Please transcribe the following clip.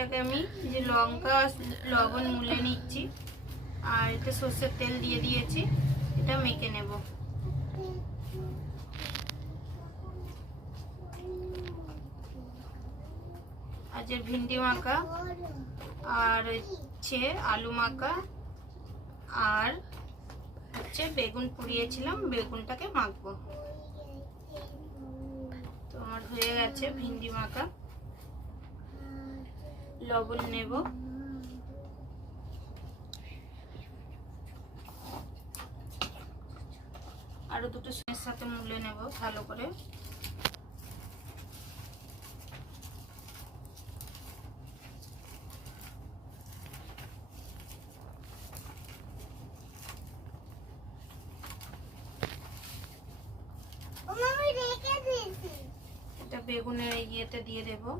এটাকে আমি যে লঙ্কা লবণ মুলে নিচ্ছি, আর এতে সর্ষের তেল দিয়ে দিয়েছি। এটা মেখে নেব। আর যে ভিন্ডি মাখা আর হচ্ছে আলু মাখা আর হচ্ছে বেগুন পুড়িয়েছিলাম, বেগুনটাকে মাখবো। তো আমার হয়ে গেছে ভিন্ডি মাখা। লবণ নেব, আরো দুটো এর সাথে মুলে নেব ভালো করে। এটা বেগুনের ইয়েতে দিয়ে দেবো।